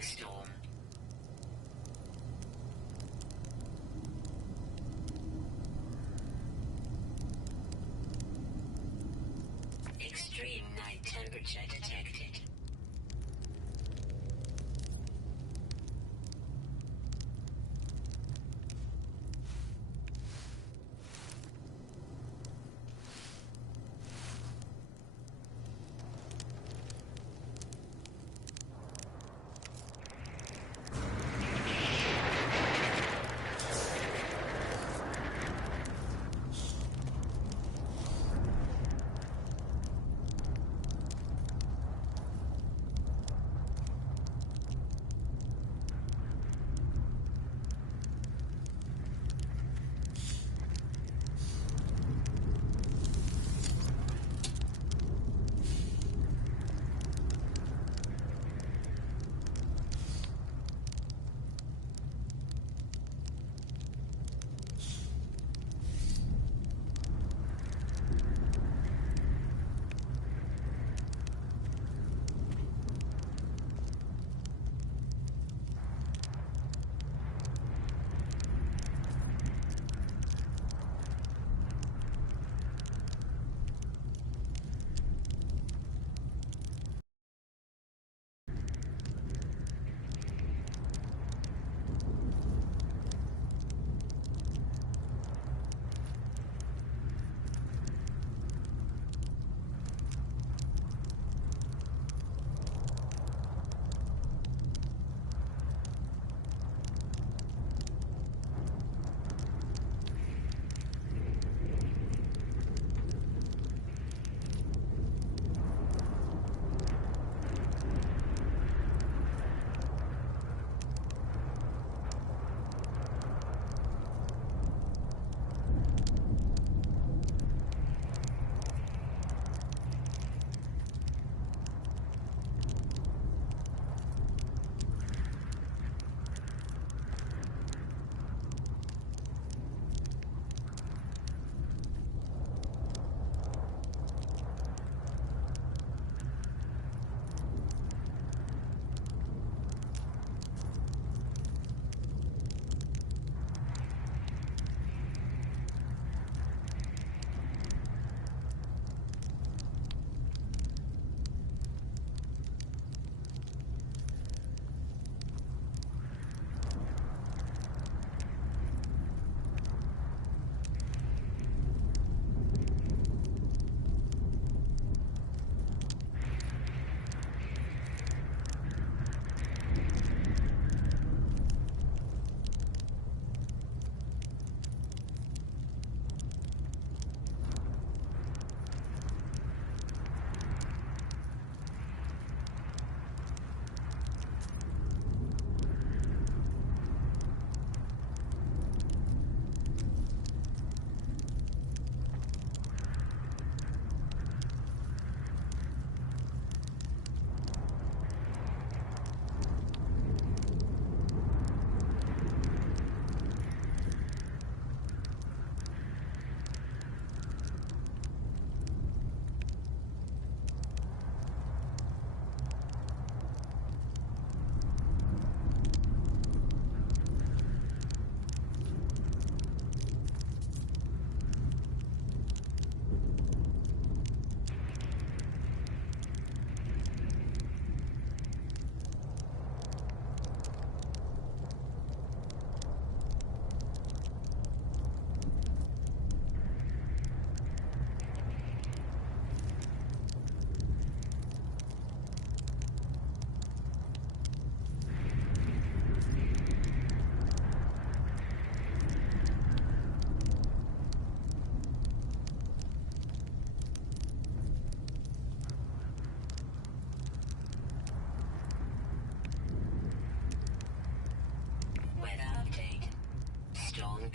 incoming storm. Extreme night temperature detected.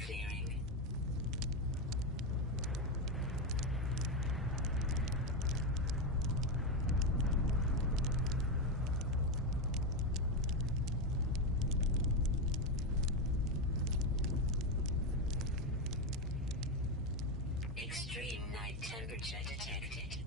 Clearing. Extreme night temperature detected.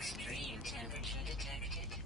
Extreme temperature detected.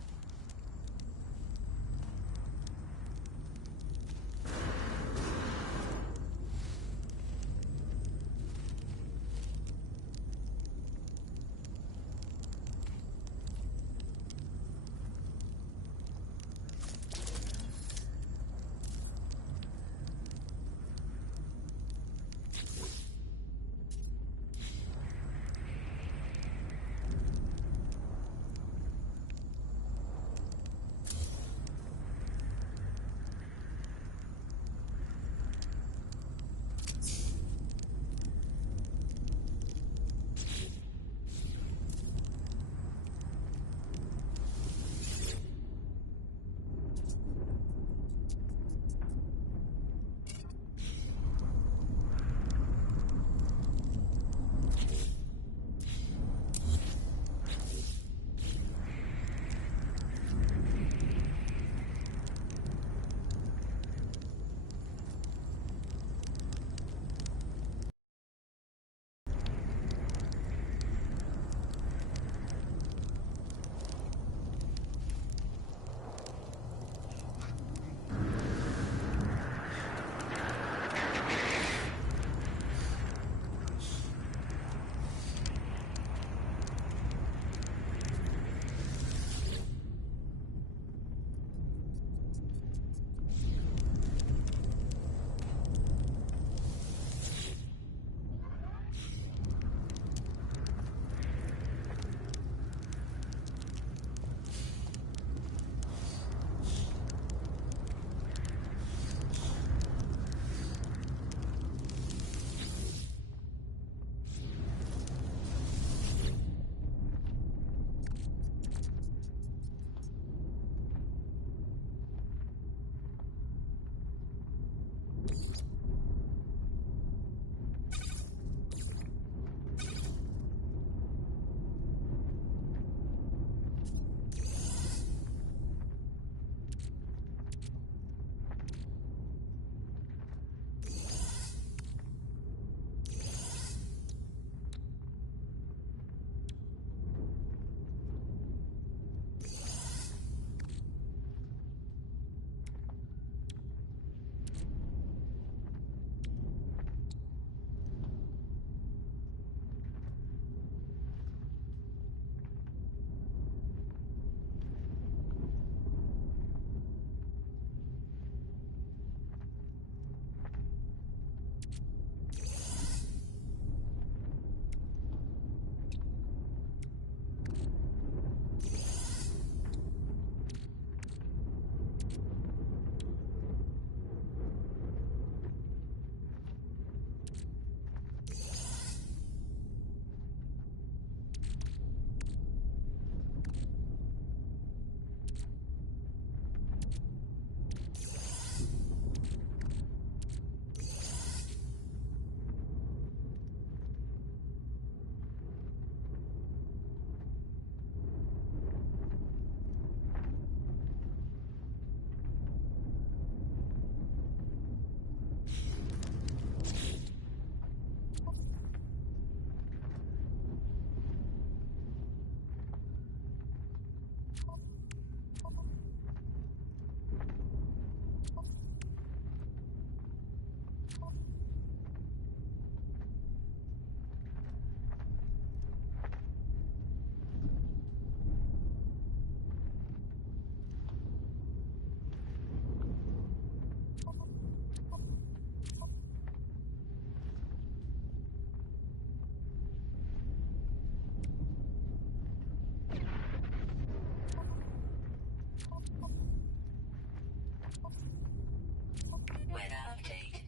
Weather update.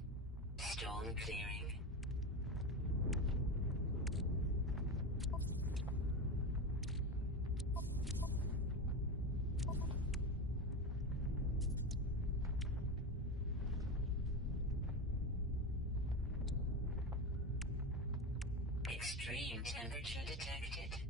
Storm clearing. Extreme temperature detected.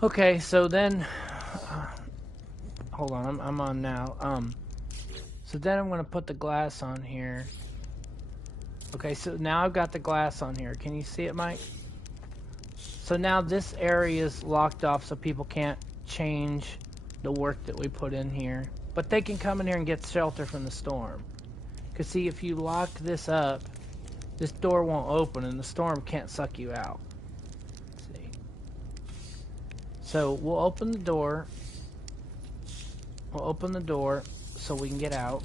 Okay, so then, hold on, I'm on now. So then I'm gonna put the glass on here. Okay, so now I've got the glass on here. Can you see it, Mike? So now this area is locked off, so people can't change the work that we put in here. But they can come in here and get shelter from the storm. Cause see, if you lock this up, this door won't open, and the storm can't suck you out. Let's see. So we'll open the door. We'll open the door so we can get out.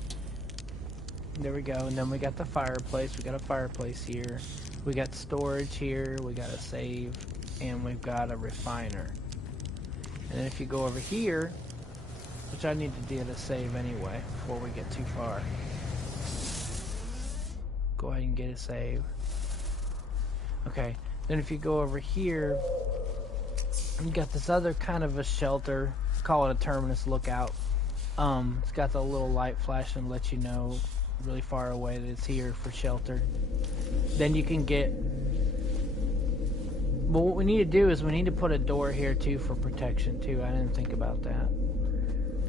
There we go. And then we got the fireplace. We got a fireplace here. We got storage here. We got a save. And we've got a refiner. And then if you go over here, which I need to do a save anyway before we get too far. Go ahead and get a save. Okay. Then if you go over here, you got this other kind of a shelter. Call it a terminus lookout. It's got the little light flashing to let you know really far away that it's here for shelter. Then you can get... Well, what we need to do is we need to put a door here too for protection too. I didn't think about that.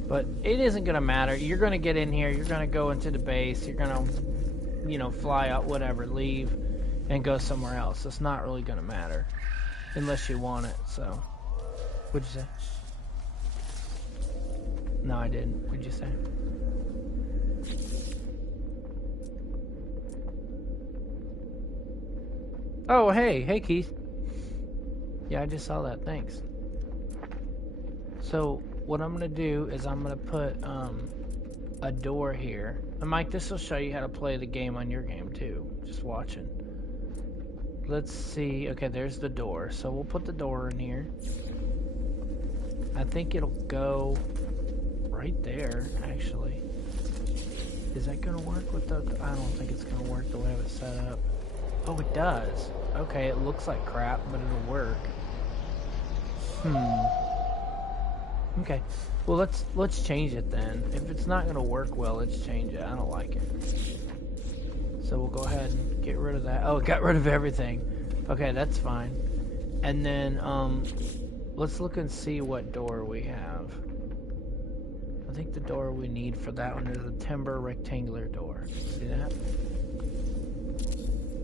But it isn't going to matter. You're going to get in here. You're going to go into the base. You're going to, you know, fly out, whatever, leave, and go somewhere else. It's not really going to matter. Unless you want it, so... What'd you say? No, I didn't. What'd you say? Oh, hey. Hey, Keith. Yeah, I just saw that. Thanks. So, what I'm going to do is I'm going to put a door here. And Mike, this will show you how to play the game on your game, too. Just watching. Let's see. Okay, there's the door. So, we'll put the door in here. I think it'll go right there, actually. Is that going to work with the... I don't think it's going to work the way I have it set up. Oh, it does. Okay, it looks like crap, but it'll work. Okay. Well, let's change it then. If it's not going to work well, let's change it. I don't like it. So we'll go ahead and get rid of that. Oh, it got rid of everything. Okay, that's fine. And then, let's look and see what door we have. I think the door we need for that one is a timber rectangular door. See that?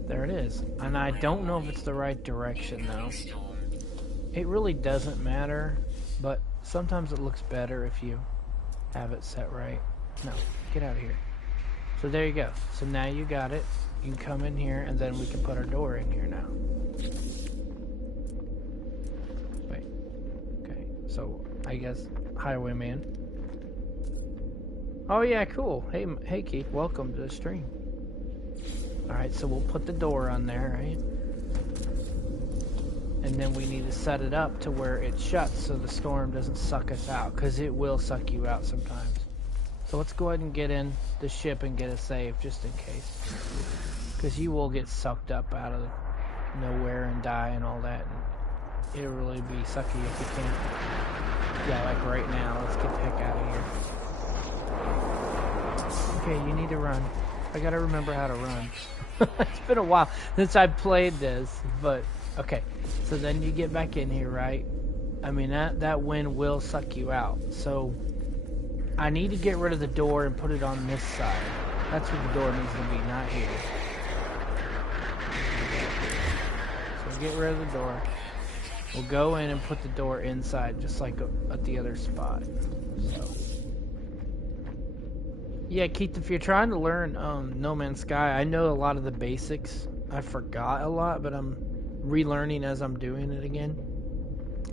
There it is. And I don't know if it's the right direction, though. It really doesn't matter, but sometimes it looks better if you have it set right. No, get out of here. So there you go. So now you got it. You can come in here, and then we can put our door in here now. Wait. Okay, so I guess Highwayman. Oh yeah, cool. Hey Keith, welcome to the stream. Alright, so we'll put the door on there, right? And then we need to set it up to where it shuts so the storm doesn't suck us out, because it will suck you out sometimes. So let's go ahead and get in the ship and get a save just in case. Because you will get sucked up out of nowhere and die and all that. And it'll really be sucky if you can't. Yeah, like right now. Let's get the heck out of here. Okay, you need to run. I gotta remember how to run. It's been a while since I played this, but okay. So then you get back in here, right? I mean, that wind will suck you out. So I need to get rid of the door and put it on this side. That's where the door needs to be, not here. So get rid of the door. We'll go in and put the door inside, just like at the other spot. So. Yeah, Keith, if you're trying to learn No Man's Sky, I know a lot of the basics. I forgot a lot, but I'm relearning as I'm doing it again.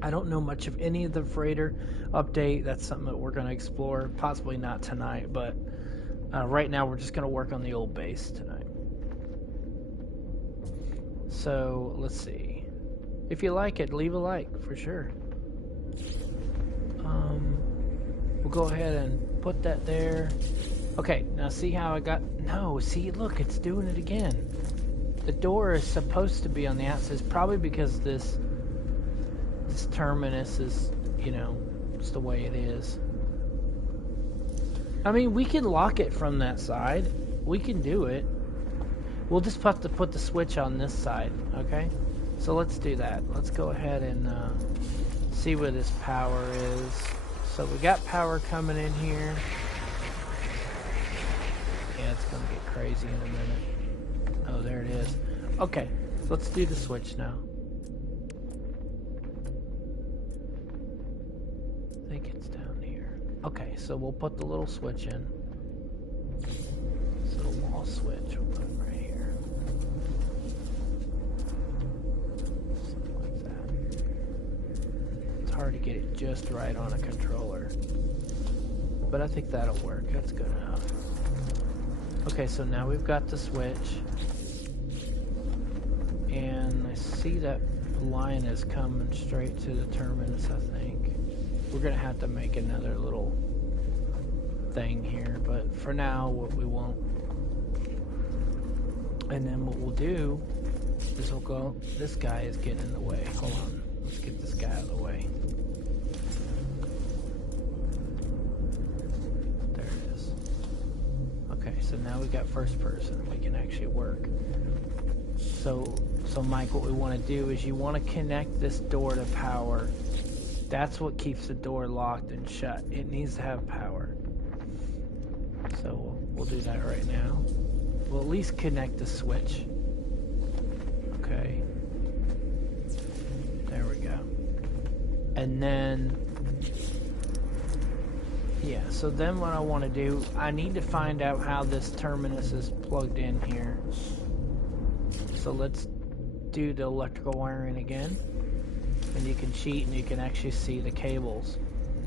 I don't know much of any of the freighter update. That's something that we're going to explore. Possibly not tonight, but right now we're just going to work on the old base tonight. So, let's see. If you like it, leave a like, for sure. We'll go ahead and put that there. Okay, now see how I got... No, see, look, it's doing it again. The door is supposed to be on the outside. It's probably because this terminus is, you know, just the way it is. I mean, we can lock it from that side. We can do it. We'll just have to put the switch on this side, okay? So let's do that. Let's go ahead and see where this power is. So we got power coming in here. Yeah, it's gonna get crazy in a minute. Oh, there it is. Okay, let's do the switch now. I think it's down here. Okay, so we'll put the little switch in. So the wall switch, we'll put it right here. Something like that. It's hard to get it just right on a controller. But I think that'll work. That's good enough. Okay, so now we've got the switch. And I see that line is coming straight to the terminus, I think. We're gonna have to make another little thing here, but for now, we won't. And then what we'll do is we'll go, this guy is getting in the way. Hold on, let's get this guy out of the way. There it is. Okay, so now we've got first person. We can actually work. So Mike, what we want to do is you want to connect this door to power. That's what keeps the door locked and shut. It needs to have power. So we'll do that right now. We'll at least connect the switch. Okay. There we go. And then, yeah, so then what I want to do, I need to find out how this terminus is plugged in here. So let's do the electrical wiring again. And you can cheat and you can actually see the cables.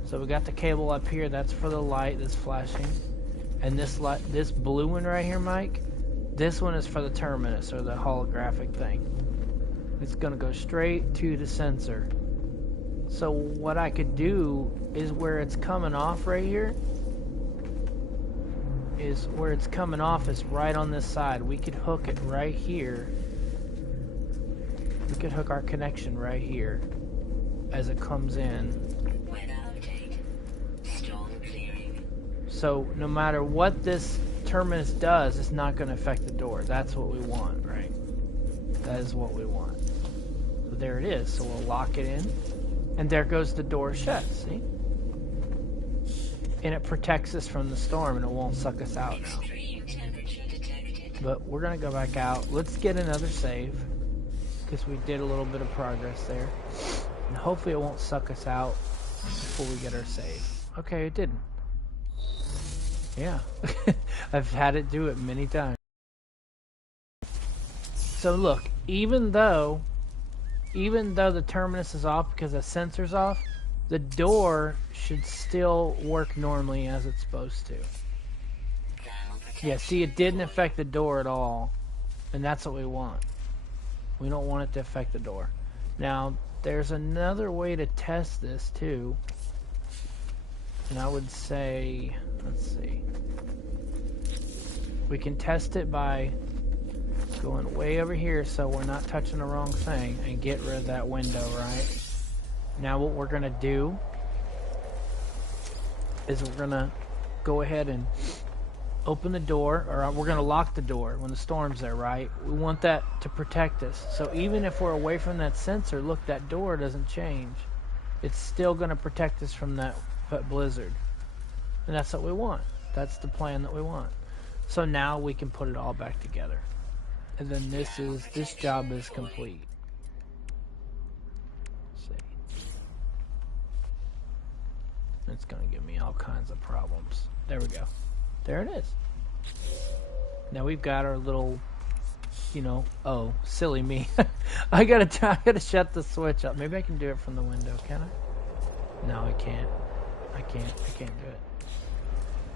So we got the cable up here, that's for the light that's flashing. And this light, this blue one right here, Mike, this one is for the terminus or the holographic thing. It's gonna go straight to the sensor. So what I could do is where it's coming off right here, is where it's coming off is right on this side. We could hook it right here. We could hook our connection right here as it comes in. So no matter what this terminus does, it's not going to affect the door. That's what we want, right? That is what we want. So there it is. So we'll lock it in. And there goes the door shut, see? And it protects us from the storm and it won't suck us out now. But we're going to go back out. Let's get another save, because we did a little bit of progress there. And hopefully it won't suck us out before we get our save. Okay, it didn't. Yeah. I've had it do it many times. So look, even though the terminus is off because the sensor's off, the door should still work normally as it's supposed to. Yeah, see, it didn't affect the door at all. And that's what we want. We don't want it to affect the door. Now, there's another way to test this too. And I would say, let's see. We can test it by going way over here so we're not touching the wrong thing and get rid of that window, right? Now what we're going to do is we're going to go ahead and open the door, or we're going to lock the door when the storm's there, right? We want that to protect us. So even if we're away from that sensor, look, that door doesn't change. It's still going to protect us from that blizzard. And that's what we want. That's the plan that we want. So now we can put it all back together. And then this job is complete. Let's see. It's going to give me all kinds of problems. There we go. There it is. Now we've got our little, you know, oh, silly me. I gotta shut the switch up. Maybe I can do it from the window, can I? No, I can't. I can't do it.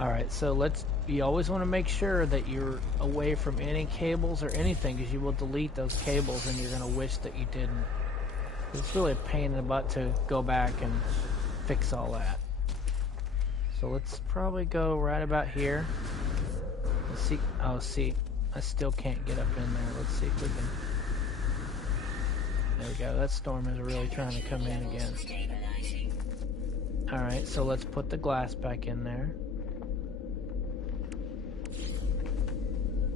Alright, so you always want to make sure that you're away from any cables or anything, because you will delete those cables and you're going to wish that you didn't. It's really a pain in the butt to go back and fix all that. So let's probably go right about here. Let's see. Oh, see, I still can't get up in there. Let's see if we can. There we go. That storm is really trying to come in again. Alright, so let's put the glass back in there.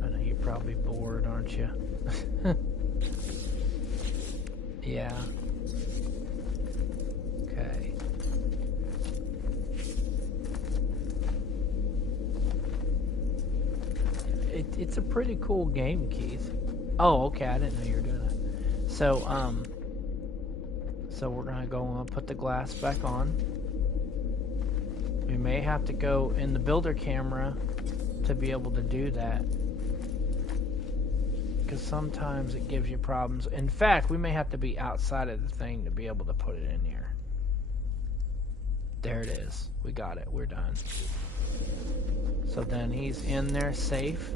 I know you're probably bored, aren't you? Yeah. it's a pretty cool game, Keith. Oh, okay, I didn't know you were doing that. So we're gonna go and put the glass back on. We may have to go in the builder camera to be able to do that, because sometimes it gives you problems. In fact, we may have to be outside of the thing to be able to put it in here. There it is. We got it. We're done. So then he's in there safe.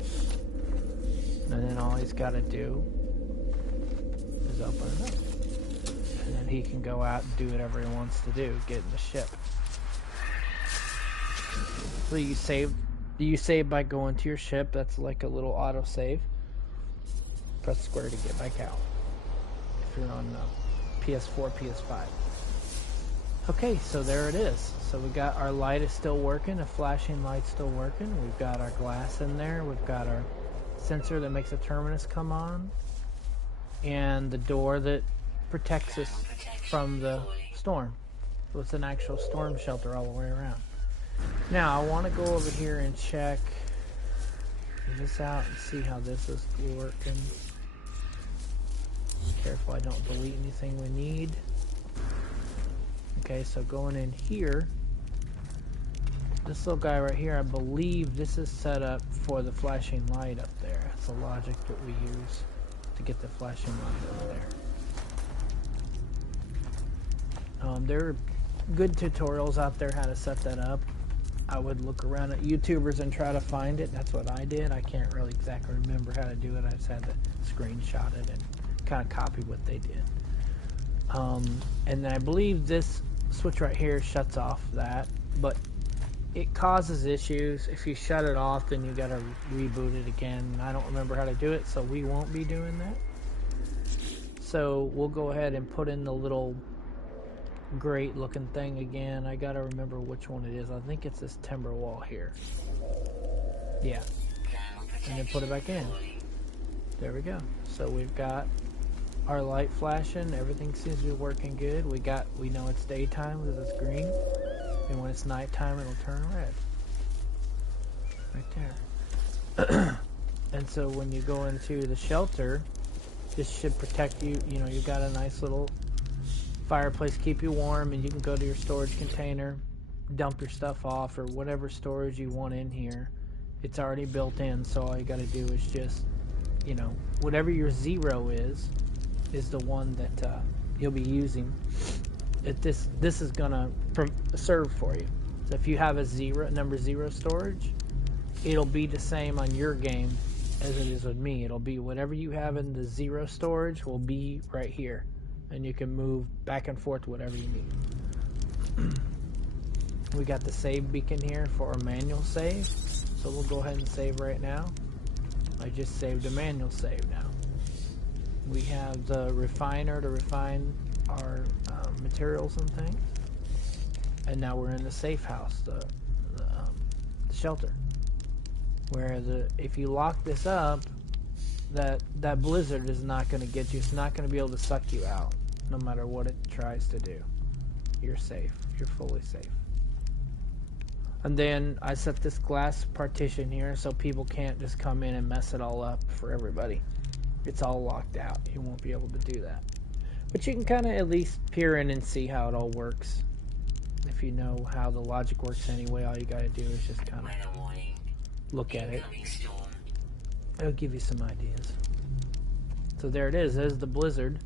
And then all he's got to do is open it up. And then he can go out and do whatever he wants to do. Get in the ship. So you save. Do you save by going to your ship? That's like a little auto save. Press square to get back out. If you're on PS4, PS5. Okay, so there it is. So we got our light is still working, the flashing light's still working. We've got our glass in there. We've got our sensor that makes the terminus come on, and the door that protects us from the storm. So it's an actual storm shelter all the way around. Now I want to go over here and check this out and see how this is working. Careful I don't delete anything we need. Okay, so going in here, this little guy right here, I believe this is set up for the flashing light up there. That's the logic that we use to get the flashing light up there. There are good tutorials out there how to set that up. I would look around at YouTubers and try to find it. That's what I did. I can't really exactly remember how to do it. I just had to screenshot it and kind of copy what they did. And I believe this switch right here shuts off that, but it causes issues. If you shut it off, then you gotta reboot it again. I don't remember how to do it, so we won't be doing that. So we'll go ahead and put in the little great looking thing again. I gotta remember which one it is. I think it's this timber wall here. Yeah. And then put it back in. There we go. So we've got our light flashing. Everything seems to be working good. We know it's daytime because it's green, and when it's nighttime it'll turn red. Right there. And so when you go into the shelter, this should protect you. You know, you've got a nice little fireplace, keep you warm, and you can go to your storage container, dump your stuff off, or whatever storage you want in here. It's already built in, so all you got to do is just, you know, whatever your zero is the one that you'll be using. This is gonna serve for you. So if you have a number zero storage, it'll be the same on your game as it is with me. It'll be whatever you have in the zero storage will be right here, and you can move back and forth whatever you need. We got the save beacon here for a manual save, so we'll go ahead and save right now. I just saved a manual save now. We have the refiner to refine our materials and things, and now we're in the safe house, the shelter, where if you lock this up, that blizzard is not going to get you. It's not going to be able to suck you out, no matter what it tries to do. You're safe. You're fully safe. And then I set this glass partition here so people can't just come in and mess it all up for everybody. It's all locked out. You won't be able to do that. But you can kind of at least peer in and see how it all works. If you know how the logic works anyway, all you got to do is just kind of look at it. It'll give you some ideas. So there it is. There's the blizzard.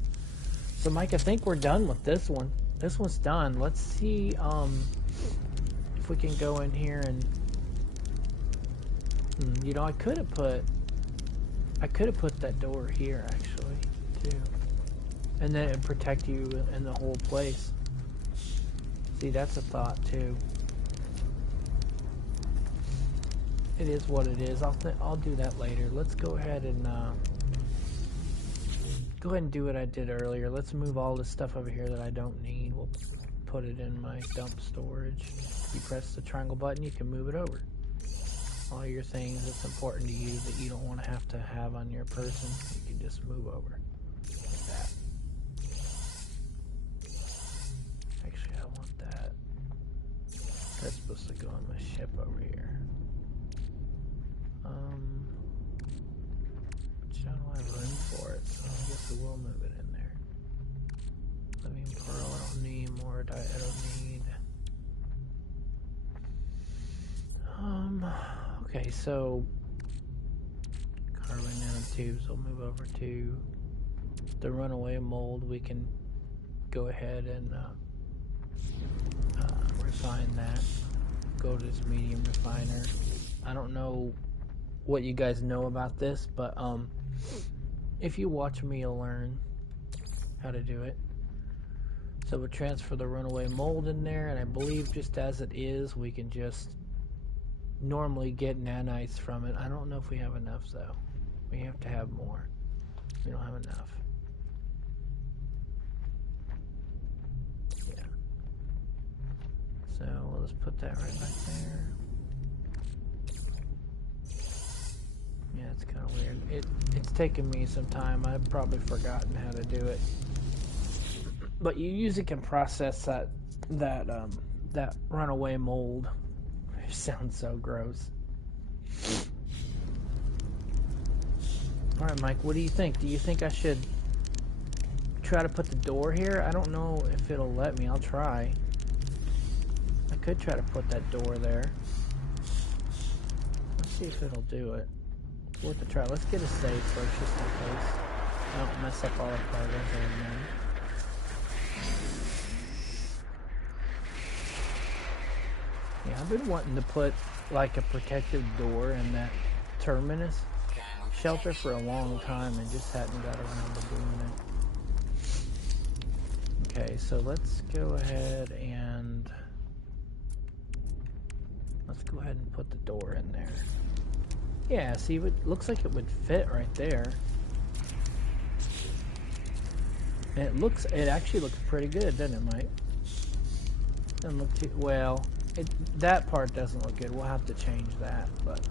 So Mike, I think we're done with this one. This one's done. Let's see if we can go in here and... you know, I could have put that door here, actually, too. And then it'd protect you in the whole place. See, that's a thought, too. It is what it is. I'll do that later. Let's go ahead and do what I did earlier. Let's move all this stuff over here that I don't need. We'll put it in my dump storage. You press the triangle button, you can move it over. All your things that's important to you that you don't want to have on your person, you can just move over like that. Actually, I want that. That's supposed to go on my ship over here. I don't have room for it, so I guess we will move it in there. Living pearl, I don't need more. I don't need. Okay, so carbon nanotubes will move over to the runaway mold. We can go ahead and refine that. Go to this medium refiner. I don't know what you guys know about this, but if you watch me, you'll learn how to do it. So we'll transfer the runaway mold in there, and I believe just as it is, we can just normally get nanites from it. I don't know if we have enough, though. We have to have more. We don't have enough. Yeah. So we'll just put that right back there. Yeah, it's kind of weird. It's taken me some time. I've probably forgotten how to do it. But you usually can process that runaway mold. It sounds so gross. All right, Mike, what do you think? Do you think I should try to put the door here? I don't know if it'll let me. I'll try. I could try to put that door there. Let's see if it'll do it. Worth a try. Let's get a save first, just in case. I don't mess up all the progress there. Yeah, I've been wanting to put like a protective door in that terminus shelter for a long time and just hadn't got around to doing it. Okay, so let's go ahead and put the door in there. Yeah, see, it looks like it would fit right there. And it actually looks pretty good, doesn't it, Mike? Doesn't look too, well, that part doesn't look good. We'll have to change that, but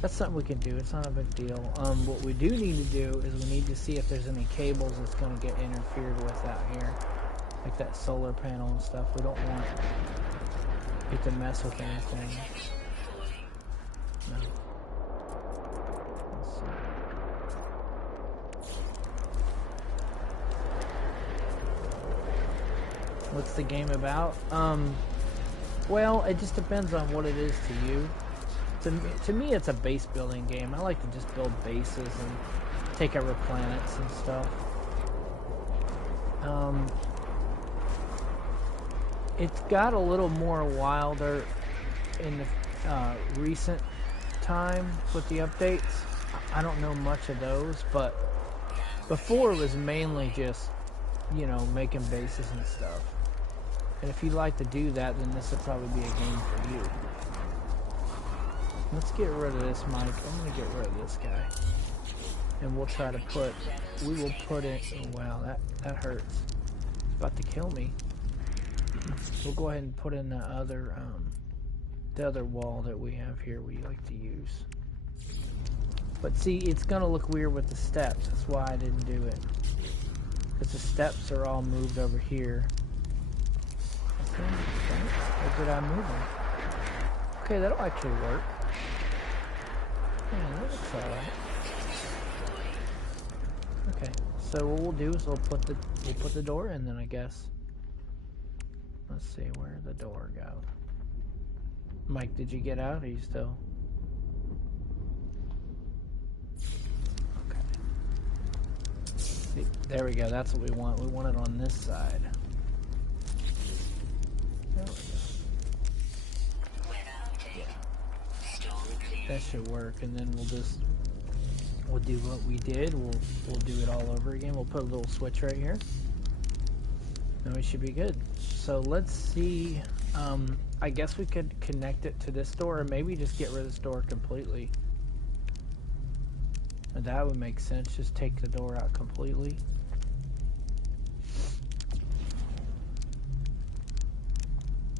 that's something we can do. It's not a big deal. What we do need to do is we need to see if there's any cables that's going to get interfered with out here. Like that solar panel and stuff. We don't want it to mess with anything. No. Let's see. What's the game about? Well, it just depends on what it is to you. To me, it's a base building game. I like to just build bases and take over planets and stuff. It's got a little more wilder in the recent time with the updates. I don't know much of those, but before it was mainly just, you know, making bases and stuff. And if you like to do that, then this would probably be a game for you. Let's get rid of this, Mike. I'm going to get rid of this guy. And we'll try to we will put it, oh wow, that hurts. It's about to kill me. We'll go ahead and put in the other wall that we have here we like to use. But see, it's going to look weird with the steps. That's why I didn't do it. Because the steps are all moved over here. Or did I move them? Okay, that'll actually work. Yeah, that looks alright. Okay, so what we'll do is we'll put the door in then, I guess. Let's see, where'd the door go? Mike, did you get out? Or are you still? Okay. See, there we go. That's what we want. We want it on this side. There we go. Yeah. That should work, and then we'll do what we did. We'll do it all over again. We'll put a little switch right here, and we should be good. So let's see. I guess we could connect it to this door, or maybe just get rid of this door completely. And that would make sense. Just take the door out completely.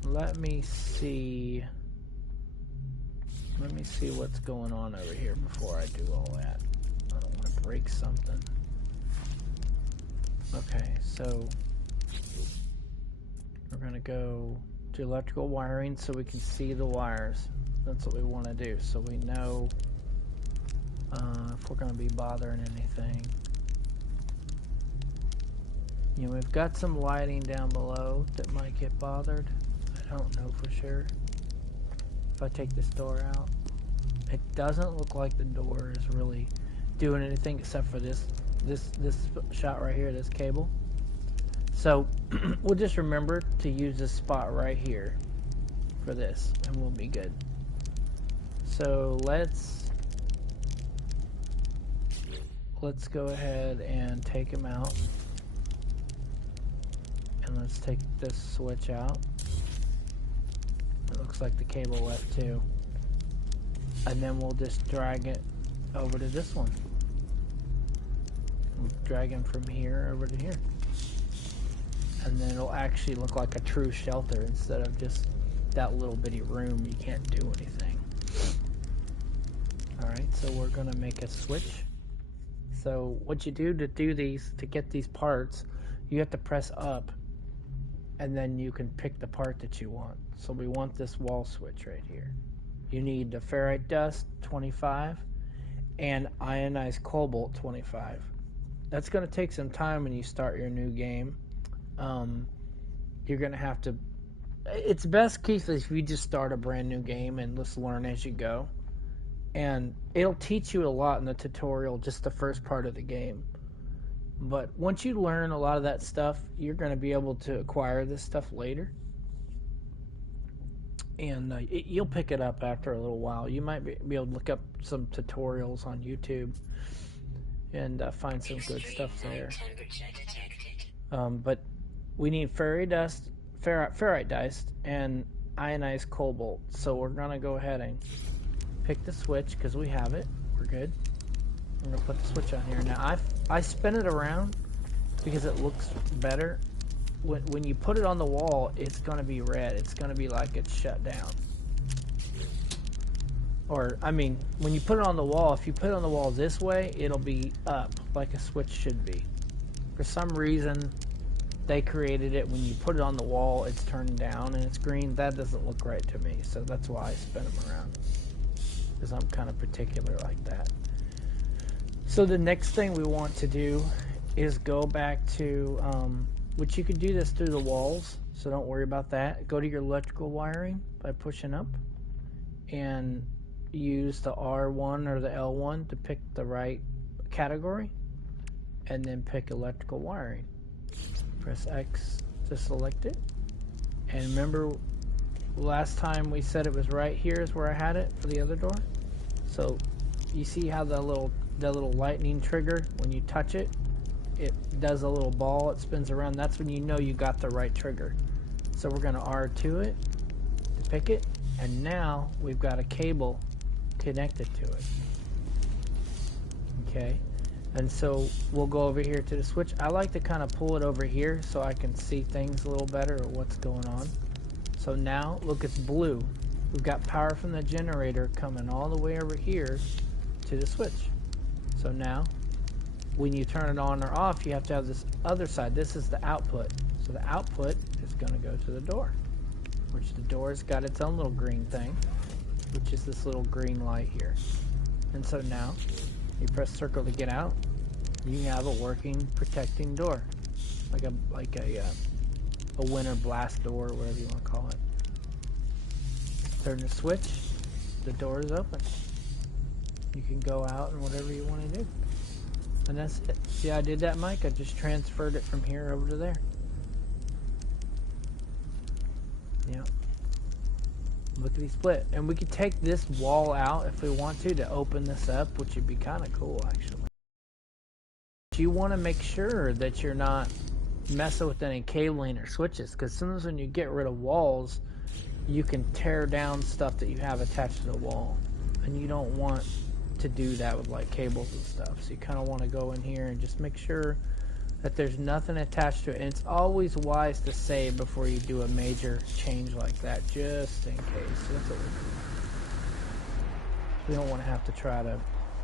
Let me see what's going on over here before I do all that. I don't want to break something. Okay, so we're going to go to electrical wiring so we can see the wires. That's what we want to do, so we know if we're going to be bothering anything. You know, we've got some lighting down below that might get bothered. I don't know for sure. If I take this door out, it doesn't look like the door is really doing anything except for this shot right here, this cable. So we'll just remember to use this spot right here for this, and we'll be good. So let's go ahead and take him out, and let's take this switch out. It looks like the cable left too, and then we'll just drag it over to this one. We'll drag him from here over to here, and then it'll actually look like a true shelter instead of just that little bitty room you can't do anything. Alright, so we're going to make a switch. So what you do to get these parts, you have to press up, and then you can pick the part that you want. So we want this wall switch right here. You need the ferrite dust 25 and ionized cobalt 25. That's going to take some time when you start your new game. You're going to have to... It's best, Keith, if you just start a brand new game and just learn as you go. And it'll teach you a lot in the tutorial, just the first part of the game. But once you learn a lot of that stuff, you're going to be able to acquire this stuff later. And you'll pick it up after a little while. You might be able to look up some tutorials on YouTube and find some good stuff there. But we need ferrite dust and ionized cobalt. So we're going to go ahead and pick the switch because we have it. We're good. I'm going to put the switch on here. Now I spin it around because it looks better. When you put it on the wall, it's going to be red. It's going to be like it's shut down. Or, I mean, when you put it on the wall, if you put it on the wall this way, it'll be up like a switch should be. For some reason, they created it when you put it on the wall, it's turned down and it's green. That doesn't look right to me, so that's why I spin them around. Because I'm kind of particular like that. So the next thing we want to do is go back to, which you can do this through the walls, so don't worry about that. Go to your electrical wiring by pushing up and use the R1 or the L1 to pick the right category, and then pick electrical wiring. Press X to select it. And remember, last time we said it was right here is where I had it for the other door. So you see how the little lightning trigger, when you touch it, it does a little ball, it spins around. That's when you know you got the right trigger. So we're going to R2 it to pick it, and now we've got a cable connected to it. Okay, and so we'll go over here to the switch. I like to kind of pull it over here so I can see things a little better or what's going on. So now look, it's blue. We've got power from the generator coming all the way over here to the switch. So now when you turn it on or off, you have to have this other side. This is the output. So the output is going to go to the door, which the door's got its own little green thing, which is this little green light here. And so now you press circle to get out. You have a working protecting door, like a winter blast door, or whatever you want to call it. Turn the switch, the door is open. You can go out and whatever you want to do. And that's it. See how I did that, Mike? I just transferred it from here over to there. Yeah. Lickety split. And we could take this wall out if we want to open this up, which would be kind of cool, actually. But you want to make sure that you're not messing with any cabling or switches, because sometimes when you get rid of walls, you can tear down stuff that you have attached to the wall. And you don't want to do that with like cables and stuff. So you kind of want to go in here and just make sure that there's nothing attached to it. And it's always wise to save before you do a major change like that, just in case. So that's what we don't want to have to try to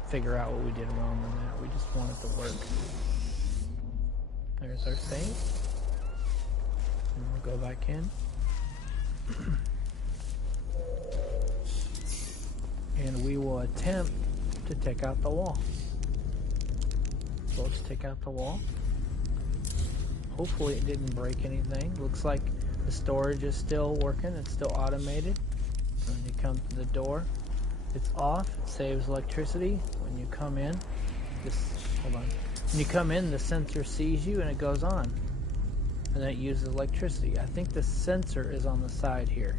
figure out what we did wrong on that. We just want it to work. There's our save. And we'll go back in. And we will attempt to take out the wall. So let's take out the wall. Hopefully it didn't break anything. Looks like the storage is still working. It's still automated. When you come to the door, it's off. It saves electricity. When you come in, hold on. When you come in, the sensor sees you and it goes on. And then it uses electricity. I think the sensor is on the side here.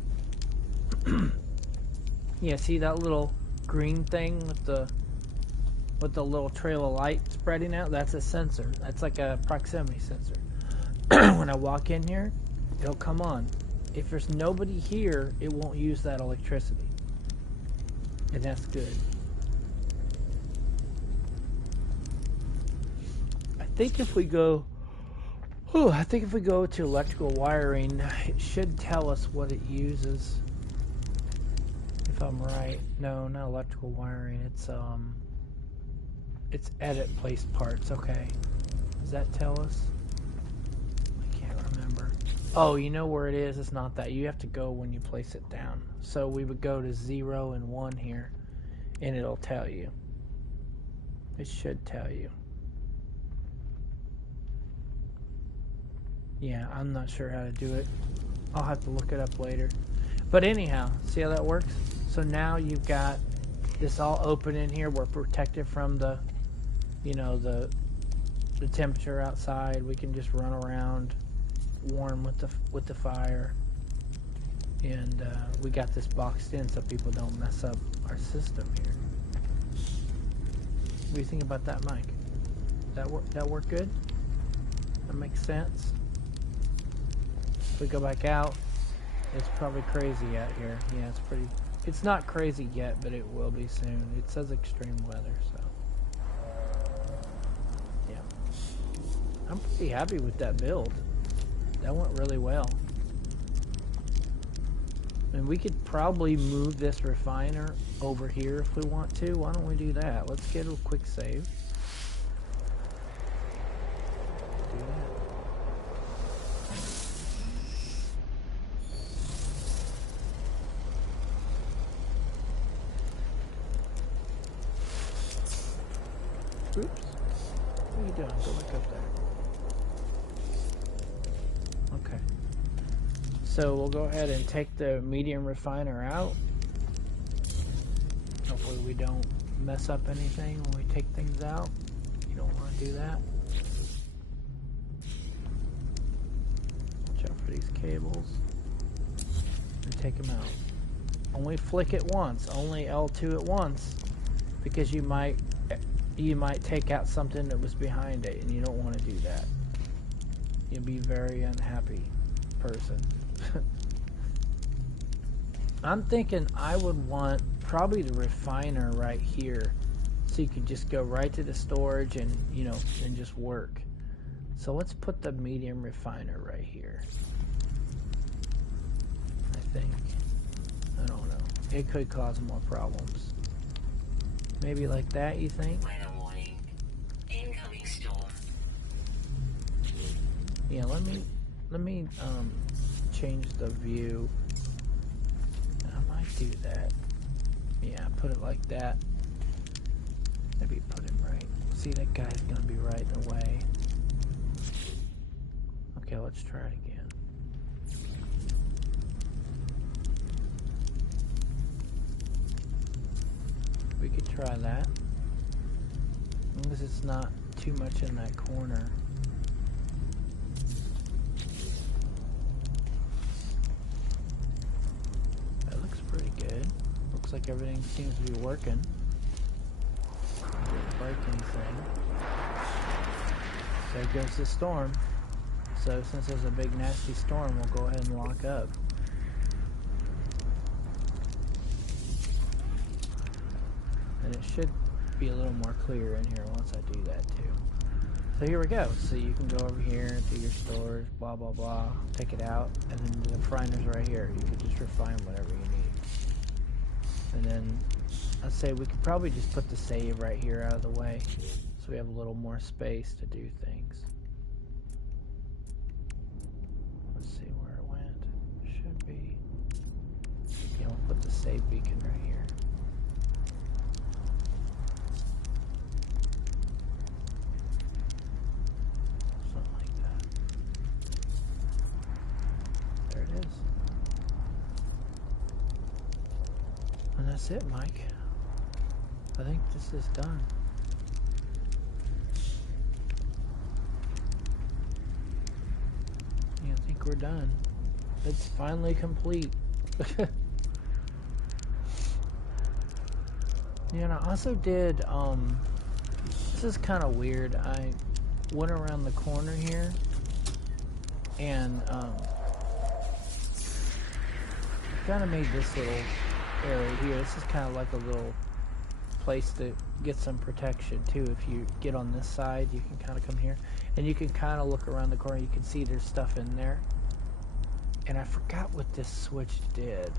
Yeah, see that little green thing with the little trail of light spreading out? That's a sensor. That's like a proximity sensor. When I walk in here, it'll come on. If there's nobody here, it won't use that electricity. And that's good. I think if we go to electrical wiring, it should tell us what it uses. If I'm right. No, not electrical wiring. It's edit place parts. Okay. Does that tell us? I can't remember. Oh, you know where it is? It's not that. You have to go when you place it down. So we would go to 0 and 1 here, and it'll tell you. It should tell you. Yeah, I'm not sure how to do it. I'll have to look it up later. But anyhow, see how that works? So now you've got this all open in here. We're protected from the, the temperature outside. We can just run around warm with the fire. And we got this boxed in so people don't mess up our system here. What do you think about that, Mike? That work good? That makes sense? If we go back out, it's probably crazy out here. Yeah, it's not crazy yet, but it will be soon. It says extreme weather, so. Yeah. I'm pretty happy with that build. That went really well. And we could probably move this refiner over here if we want to. Why don't we do that? Let's get a quick save. Do that. Oops. What are you doing? Go back up there. Okay. So we'll go ahead and take the medium refiner out. Hopefully we don't mess up anything when we take things out. You don't want to do that. Watch out for these cables. And take them out. Only flick it once. Only L2 at once. Because you might take out something that was behind it, and you don't want to do that. You'll be a very unhappy person. I'm thinking I would want probably the refiner right here, so you could just go right to the storage and and just work. So let's put the medium refiner right here. I think. I don't know. It could cause more problems. Maybe like that, you think? Weather warning. Incoming storm. Yeah, let me change the view. I might do that. Yeah, put it like that. Maybe put him right. See, that guy's gonna be right in the way. Okay, let's try it again. We could try that. As long as it's not too much in that corner. That looks pretty good. Looks like everything seems to be working. Braking thing. There goes the storm. So since there's a big nasty storm, we'll go ahead and lock up. And it should be a little more clear in here once I do that too. So here we go. So you can go over here, do your storage, blah blah blah, take it out, and then the refiner's right here. You can just refine whatever you need. And then I'd say we could probably just put the save right here out of the way, so we have a little more space to do things. Let's see where it went. Should be. Yeah, we'll put the save beacon right here. that's it, Mike. I think this is done. Yeah, I think we're done. It's finally complete. Yeah, and I also did, this is kind of weird. I went around the corner here and, kind of made this little area here. This is kind of like a little place to get some protection too. If you get on this side, you can kind of come here and you can kind of look around the corner. You can see there's stuff in there. And I forgot what this switch did.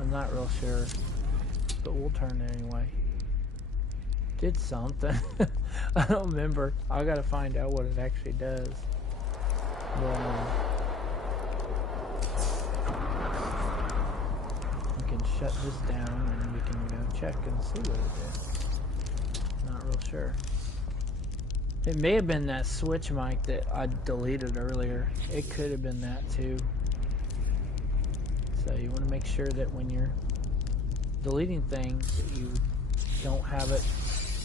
I'm not real sure, but we'll turn it anyway. Did something. I don't remember. I gotta find out what it actually does. But, we can shut this down and we can go check and see what it did. Not real sure. It may have been that switch mic that I deleted earlier. It could have been that too. So you want to make sure that when you're deleting things that you don't have it,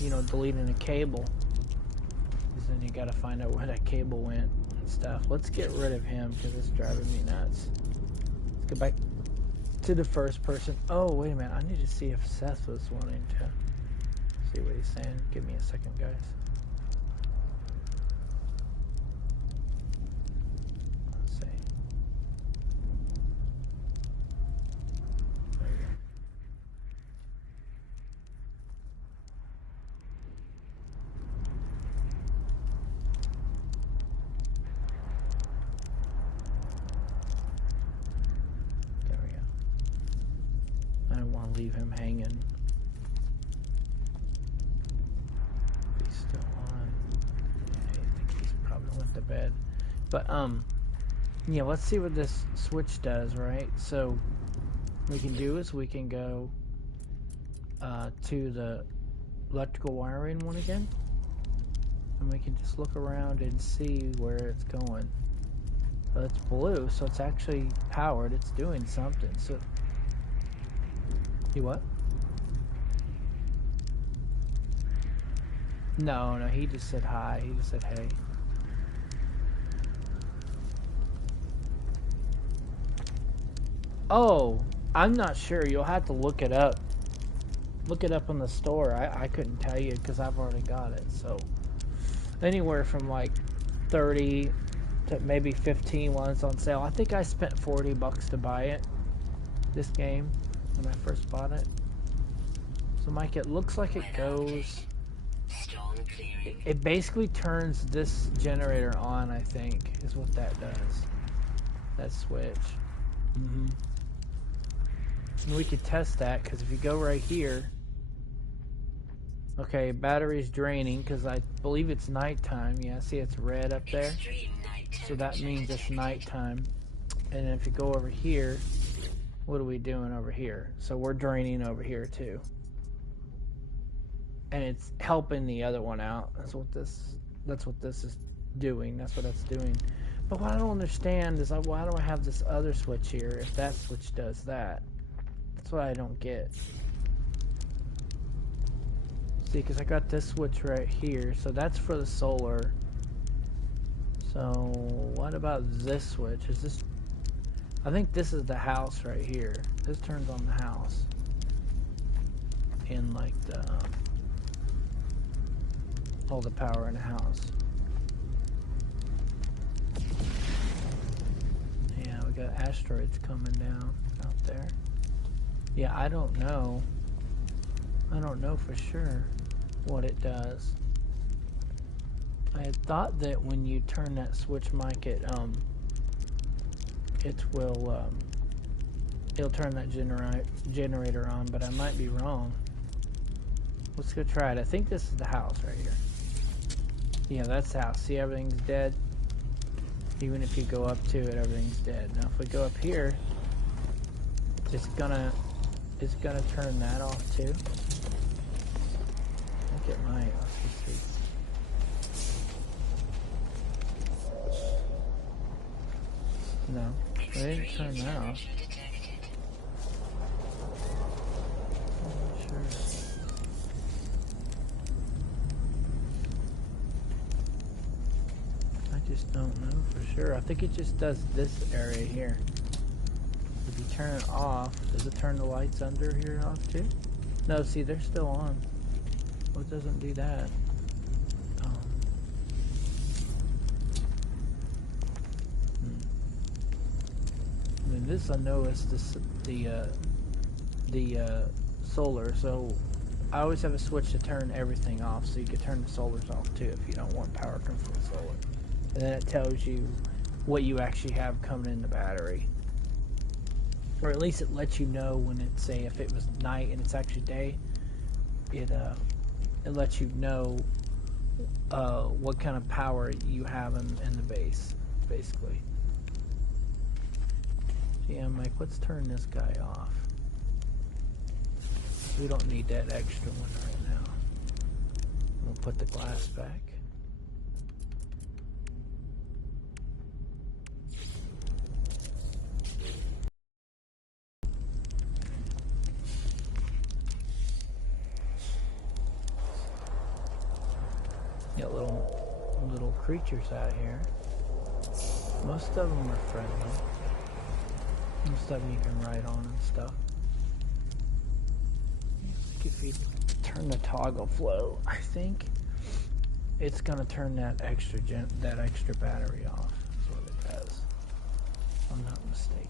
you know, deleting a cable. Because then you got to find out where that cable went and stuff. Let's get rid of him because it's driving me nuts. Let's go back to the first person. Oh, wait a minute. I need to see if Seth was wanting to see what he's saying. Give me a second, guys. Let's see. There you go. There we go. I don't want to leave him hanging. He's still on. Yeah, I think he's probably went to bed. But yeah, let's see what this switch does, right? So what we can do is we can go to the electrical wiring one again, and we can just look around and see where it's going. So it's blue, so it's actually powered. It's doing something. So you what? No, he just said hi. He just said hey. Oh, I'm not sure. You'll have to look it up. Look it up in the store. I couldn't tell you because I've already got it. So anywhere from like 30 to maybe 15 when it's on sale. I think I spent $40 to buy it. This game when I first bought it. So Mike, it looks like it goes. It basically turns this generator on. I think is what that does. That switch. And we could test that because if you go right here, okay, battery's draining because I believe it's nighttime. Yeah, see it's red up there, so that means it's nighttime. And if you go over here, what are we doing over here? So we're draining over here too, and it's helping the other one out. That's what this is doing. That's what it's doing. But what I don't understand is why do I have this other switch here if that switch does that? That's what I don't get. See, because I got this switch right here, so that's for the solar. So what about this switch? Is this? I think this is the house right here. This turns on the house. And like the all the power in the house. Yeah, we got asteroids coming down out there. Yeah, I don't know. I don't know for sure what it does. I had thought that when you turn that switch mic, it'll turn that generator on, but I might be wrong. Let's go try it. I think this is the house right here. Yeah, that's the house. See, everything's dead. Even if you go up to it, everything's dead. Now, if we go up here, it's gonna turn that off too. I think it might. Let's just see. No, they didn't turn that off. just don't know for sure. I think it just does this area here. If you turn it off, does it turn the lights under here off too? No, see, they're still on. Well, it doesn't do that. I mean, this I know is the solar, so I always have a switch to turn everything off, so you can turn the solars off too if you don't want power coming from the solar. And then it tells you what you actually have coming in the battery. Or at least it lets you know when it, say, if it was night and it's actually day, it lets you know what kind of power you have in the base, basically. Yeah, I'm like, let's turn this guy off. We don't need that extra one right now. We'll put the glass back. Got little creatures out here. Most of them are friendly. Most of them you can ride on and stuff. I think if you turn the toggle flow, I think it's gonna turn that extra battery off. That's what it does. If I'm not mistaken.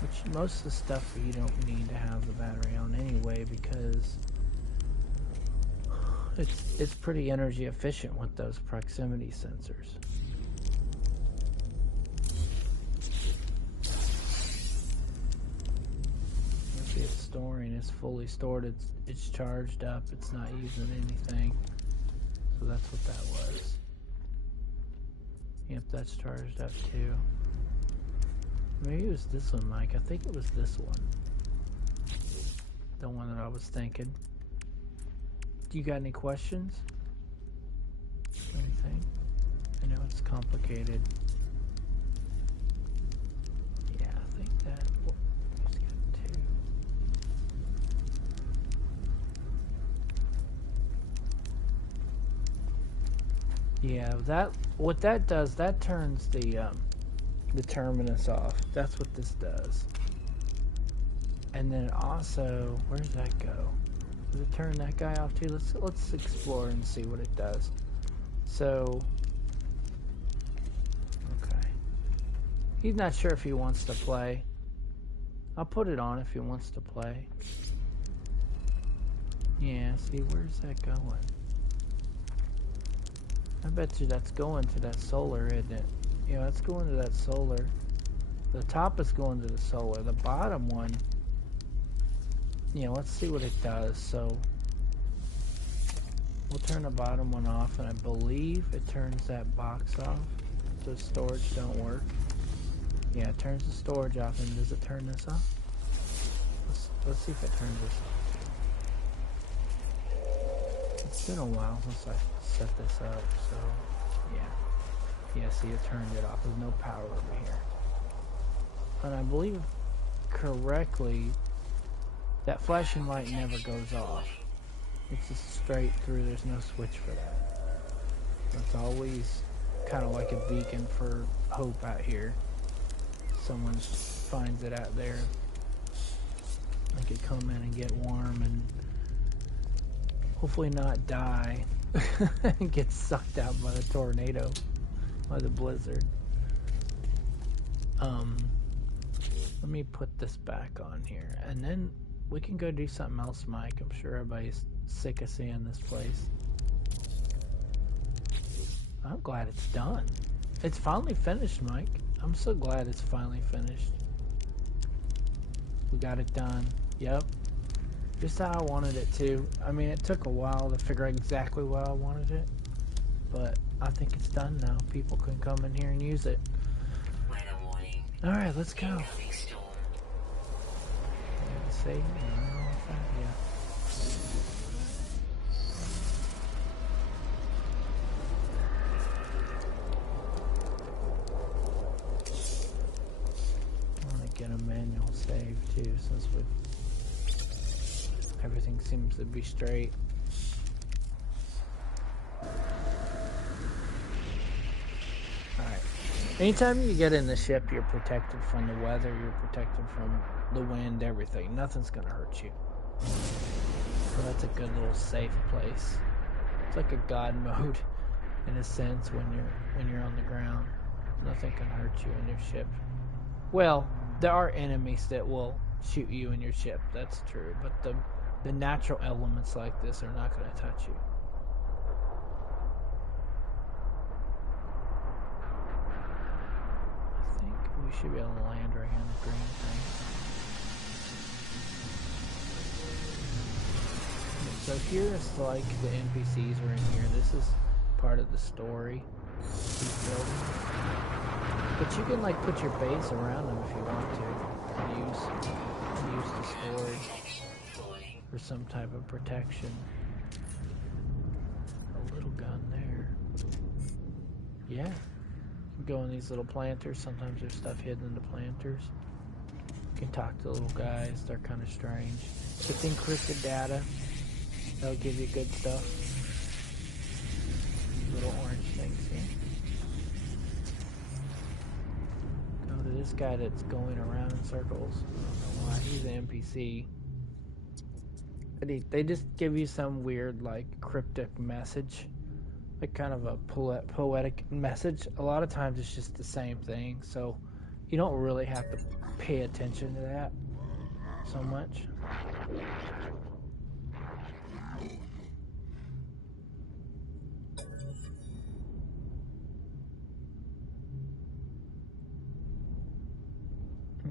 Which most of the stuff you don't need to have the battery on anyway, because it's pretty energy efficient with those proximity sensors. See, it's storing. It's fully stored. It's charged up. It's not using anything. So that's what that was. Yep, that's charged up too. Maybe it was this one, Mike. I think it was this one. The one that I was thinking. Do you got any questions? Anything? I know it's complicated. Yeah, I think that. Oh, he's got two. Yeah, what that does, that turns the terminus off. That's what this does. And then also, where does that go? Does it turn that guy off too? Let's explore and see what it does. So, okay. He's not sure if he wants to play. I'll put it on if he wants to play. Yeah, see, where's that going? I bet you that's going to that solar, isn't it? Yeah, that's going to that solar. The top is going to the solar. The bottom one, yeah, let's see what it does. So we'll turn the bottom one off, and I believe it turns that box off. The storage don't work. Yeah, it turns the storage off, and does it turn this off? Let's see if it turns this off. It's been a while since I set this up, so yeah. Yeah, see, it turned it off. There's no power over here. And I believe correctly, that flashing light never goes off. It's just straight through. There's no switch for that. It's always kind of like a beacon for hope out here. Someone finds it out there. I could come in and get warm and hopefully not die and get sucked out by the tornado, by the blizzard. Let me put this back on here, and then we can go do something else, Mike. I'm sure everybody's sick of seeing this place. I'm glad it's done. It's finally finished, Mike. I'm so glad it's finally finished. We got it done. Yep. Just how I wanted it to. I mean, it took a while to figure out exactly what I wanted it, but I think it's done now. People can come in here and use it. Weather warning. Alright, let's go. Incoming storm. Save? Yeah. I want to get a manual save too, since everything seems to be straight. Anytime you get in the ship, you're protected from the weather, you're protected from the wind, everything. Nothing's gonna hurt you. So that's a good little safe place. It's like a god mode in a sense when you're on the ground. Nothing can hurt you in your ship. Well, there are enemies that will shoot you in your ship, that's true, but the natural elements like this are not gonna touch you. I think we should be able to land right on the green thing. So here's like the NPCs are in here. This is part of the story. These buildings. But you can like put your base around them if you want to. Use the storage for some type of protection. A little gun there. Yeah. You can go in these little planters. Sometimes there's stuff hidden in the planters. You can talk to the little guys. They're kind of strange. It's encrypted data. That'll give you good stuff. Little orange things here. Go to this guy that's going around in circles. I don't know why. He's an NPC. But they just give you some weird, like, cryptic message. Like, kind of a poetic message. A lot of times it's just the same thing. So you don't really have to pay attention to that so much.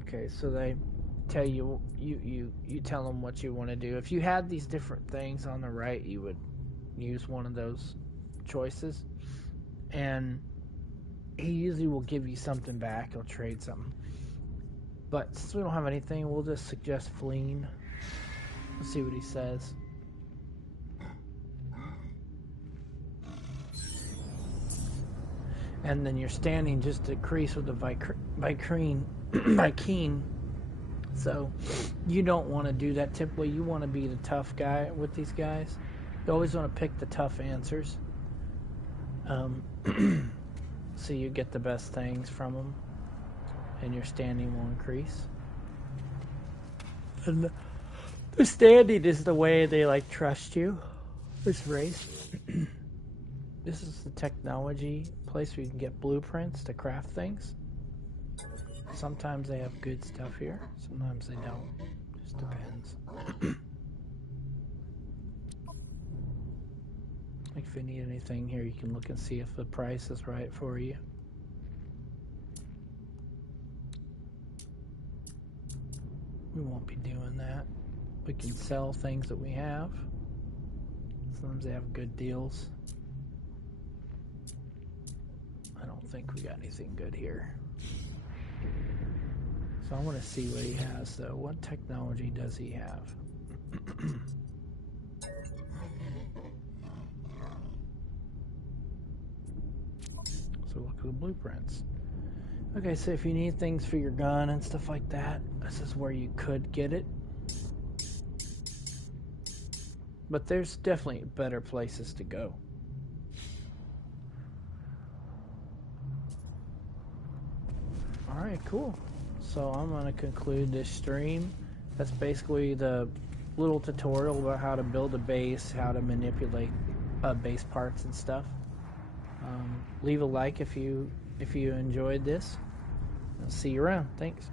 Okay, so they tell you tell them what you want to do. If you had these different things on the right, you would use one of those choices, and he usually will give you something back. He'll trade something. But since we don't have anything, we'll just suggest fleeing. Let's see what he says. And then your standing just decrease with the Vikeen. So you don't want to do that typically. You want to be the tough guy with these guys. You always want to pick the tough answers. So you get the best things from them. And your standing will increase. And the standing is the way they like trust you. This race. This is the technology place where you can get blueprints to craft things. Sometimes they have good stuff here. Sometimes they don't. Just depends. Like if you need anything here, you can look and see if the price is right for you. We won't be doing that. We can sell things that we have. Sometimes they have good deals. I don't think we got anything good here. So I want to see what he has though. What technology does he have? So look at the blueprints. Okay, so if you need things for your gun and stuff like that, this is where you could get it. But there's definitely better places to go. Alright, cool. So I'm going to conclude this stream. That's basically the little tutorial about how to build a base, how to manipulate base parts and stuff. Leave a like if you enjoyed this. I'll see you around. Thanks.